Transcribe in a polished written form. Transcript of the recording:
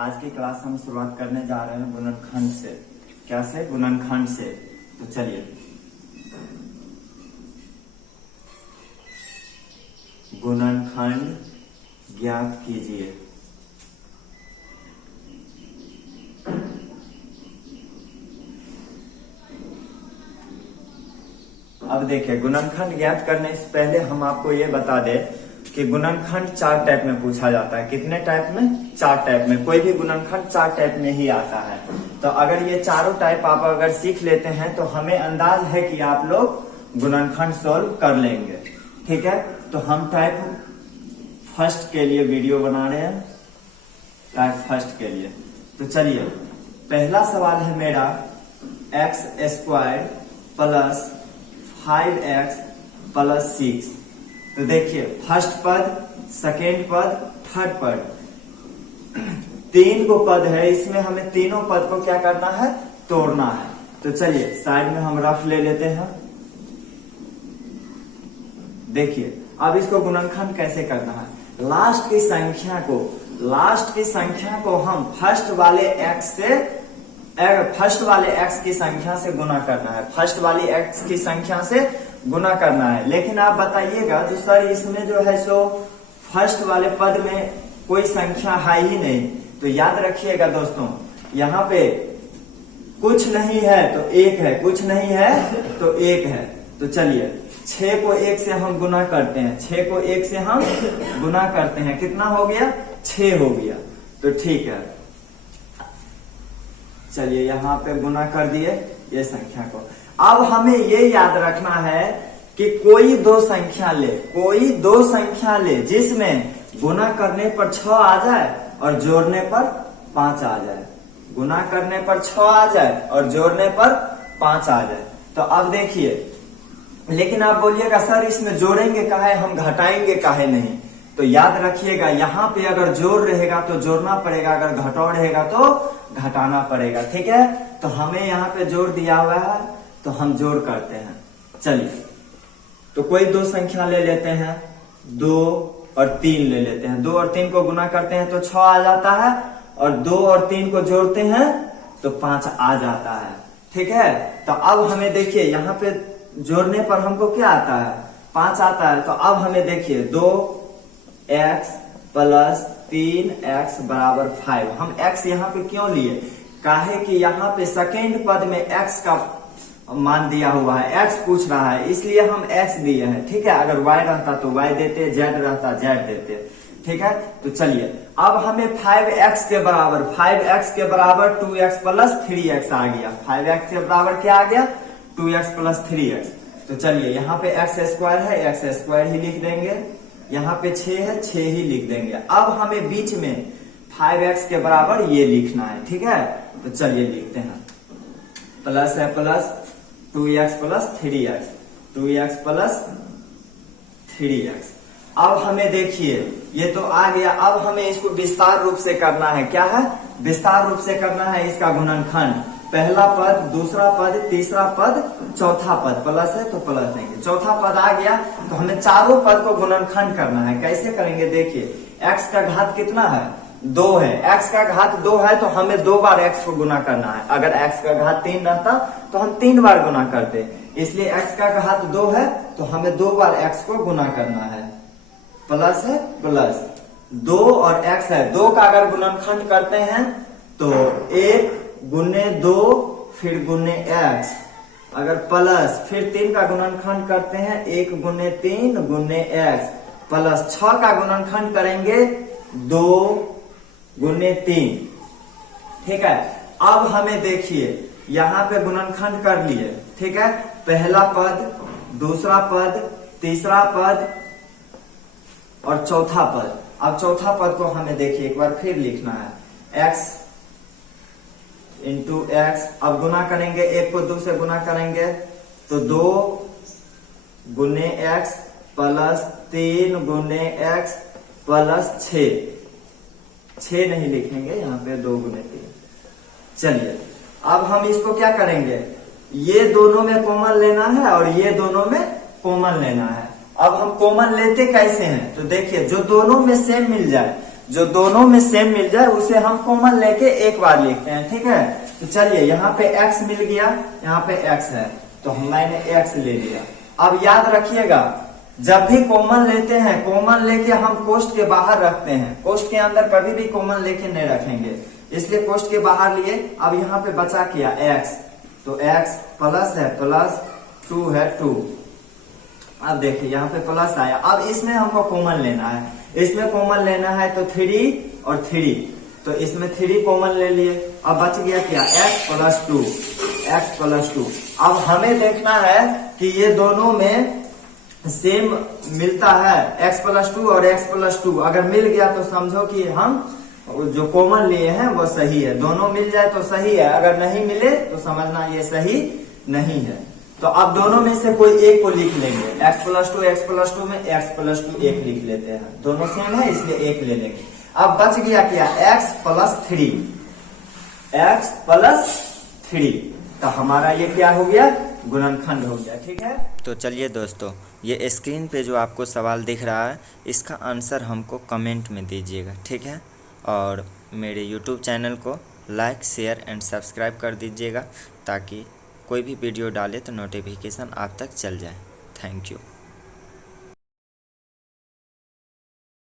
आज की क्लास हम शुरुआत करने जा रहे हैं गुणनखंड से। क्या से? गुणनखंड से। तो चलिए, गुणनखंड ज्ञात कीजिए। अब देखिए, गुणनखंड ज्ञात करने से पहले हम आपको ये बता दें कि गुणनखंड 4 टाइप में पूछा जाता है। कितने टाइप में? 4 टाइप में। कोई भी गुणनखंड 4 टाइप में ही आता है। तो अगर ये चारों टाइप आप अगर सीख लेते हैं तो हमें अंदाज है कि आप लोग गुणनखंड सोल्व कर लेंगे। ठीक है, तो हम टाइप फर्स्ट के लिए वीडियो बना रहे हैं, टाइप फर्स्ट के लिए। तो चलिए, पहला सवाल है मेरा x² प्लस 5x प्लस 6। तो देखिए, फर्स्ट पद, सेकेंड पद, थर्ड पद, 3 को पद है, इसमें हमें तीनों पद को क्या करना है? तोड़ना है। तो चलिए, साइड में हम रफ ले लेते हैं। देखिए, अब इसको गुणनखंड कैसे करना है? लास्ट की संख्या को हम फर्स्ट वाले x की संख्या से गुना करना है। फर्स्ट वाली x की संख्या से गुना करना है। लेकिन आप बताइएगा जो सर इसमें जो है सो फर्स्ट वाले पद में कोई संख्या है ही नहीं। तो याद रखिएगा दोस्तों, यहाँ पे कुछ नहीं है तो 1 है, कुछ नहीं है तो 1 है। तो चलिए, 6 को 1 से हम गुना करते हैं, 6 को 1 से हम गुना करते हैं, कितना हो गया? 6 हो गया। तो ठीक है, चलिए यहाँ पे गुना कर दिए ये संख्या को। अब हमें ये याद रखना है कि कोई दो संख्या ले जिसमें गुना करने पर 6 आ जाए और जोड़ने पर 5 आ जाए। गुना करने पर 6 आ जाए और जोड़ने पर 5 आ जाए। तो अब देखिए, लेकिन आप बोलिएगा सर इसमें जोड़ेंगे काहे, हम घटाएंगे काहे नहीं? तो याद रखिएगा, यहाँ पे अगर जोड़ रहेगा तो जोड़ना पड़ेगा, अगर घटाव रहेगा तो घटाना पड़ेगा। ठीक है, तो हमें यहाँ पे जोड़ दिया हुआ है तो हम जोड़ करते हैं। चलिए, तो कोई दो संख्या ले लेते हैं, 2 और 3 ले लेते हैं। 2 और 3 को गुना करते हैं तो 6 आ जाता है, और 2 और 3 को जोड़ते हैं तो 5 आ जाता है। ठीक है, तो अब हमें देखिए, यहाँ पे जोड़ने पर हमको क्या आता है? 5 आता है। तो अब हमें देखिए, 2x प्लस 3x बराबर 5। हम x यहाँ पे क्यों लिए? काहे कि यहाँ पे सेकेंड पद में x का मान दिया हुआ है, x पूछ रहा है, इसलिए हम x दिए हैं। ठीक है, अगर y रहता तो y देते, z रहता z देते। ठीक है, तो चलिए, अब हमें 5x के बराबर 2x प्लस 3x आ गया। 5x के बराबर क्या आ गया? 2x plus 3x। तो चलिए, यहाँ पे x² है, x² ही लिख देंगे। यहाँ पे 6 है, 6 ही लिख देंगे। अब हमें बीच में 5x के बराबर ये लिखना है। ठीक है, तो चलिए लिखते हैं। प्लस है plus 2x plus 3x, 2x plus 3x। अब हमें देखिए, ये तो आ गया। अब हमें इसको विस्तार रूप से करना है। क्या है? विस्तार रूप से करना है इसका गुणनखंड। पहला पद, दूसरा पद, तीसरा पद, चौथा पद। प्लस है तो प्लस देंगे। चौथा पद आ गया तो हमें चारों पद को गुणनखंड करना है। कैसे करेंगे? देखिए, x का घात कितना है? 2 है। x का घात 2 है तो हमें 2 बार x को गुना करना है। अगर x का घात 3 रहता तो हम 3 बार गुना करते, इसलिए x का घात 2 है तो हमें 2 बार x को गुना करना है। प्लस है प्लस 2 और x है। 2 का अगर गुणनखंड करते हैं तो 1 गुने 2 फिर गुने x, अगर प्लस फिर 3 का गुणनखंड करते हैं 1 गुने 3 गुने x, प्लस 6 का गुणनखंड करेंगे 2 गुने 3। ठीक है, अब हमें देखिए, यहाँ पे गुणनखंड कर लिए। ठीक है, पहला पद, दूसरा पद, तीसरा पद और चौथा पद। अब चौथा पद को हमें देखिए एक बार फिर लिखना है, x इंटू x। अब गुना करेंगे, 1 को 2 से गुना करेंगे तो 2 गुने x प्लस 3 गुने x प्लस 6 नहीं लिखेंगे, यहाँ पे 2 गुने 3। चलिए, अब हम इसको क्या करेंगे? ये दोनों में कॉमन लेना है और ये दोनों में कॉमन लेना है। अब हम कॉमन लेते कैसे हैं? तो देखिए, जो दोनों में सेम मिल जाए, जो दोनों में सेम मिल जाए उसे हम कॉमन लेके एक बार लिखते हैं, ठीक है। तो चलिए यहाँ पे x मिल गया, यहाँ पे x है तो मैंने x ले लिया। अब याद रखिएगा जब भी कॉमन लेते हैं, कॉमन लेके हम कोष्ट के बाहर रखते हैं, कोष्ट के अंदर कभी भी कॉमन लेके नहीं रखेंगे, इसलिए कोष्ट के बाहर लिए। अब यहाँ पे बचा क्या x, तो x प्लस है, प्लस 2 है 2। अब देखिए यहाँ पे प्लस आया। अब इसमें हमको कॉमन लेना है, इसमें कॉमन लेना है तो 3 और 3, तो इसमें 3 कॉमन ले लिए। अब बच गया क्या, x प्लस 2, x प्लस 2। अब हमें देखना है कि ये दोनों में सेम मिलता है, x प्लस 2 और x प्लस 2। अगर मिल गया तो समझो कि हम जो कॉमन लिए हैं वो सही है, दोनों मिल जाए तो सही है, अगर नहीं मिले तो समझना ये सही नहीं है। तो अब दोनों में से कोई एक को लिख लेंगे, x प्लस 2 में x प्लस 2 एक लिख लेते हैं, दोनों सेम है इसलिए एक ले लेंगे। अब बच गया क्या, x प्लस 3, x प्लस 3, तो हमारा ये क्या हो गया, गुणनखंड हो गया, ठीक है। तो चलिए दोस्तों, ये स्क्रीन पे जो आपको सवाल दिख रहा है इसका आंसर हमको कमेंट में दीजिएगा, ठीक है। और मेरे YouTube चैनल को लाइक, शेयर एंड सब्सक्राइब कर दीजिएगा ताकि कोई भी वीडियो डाले तो नोटिफिकेशन आप तक चल जाए। Thank you.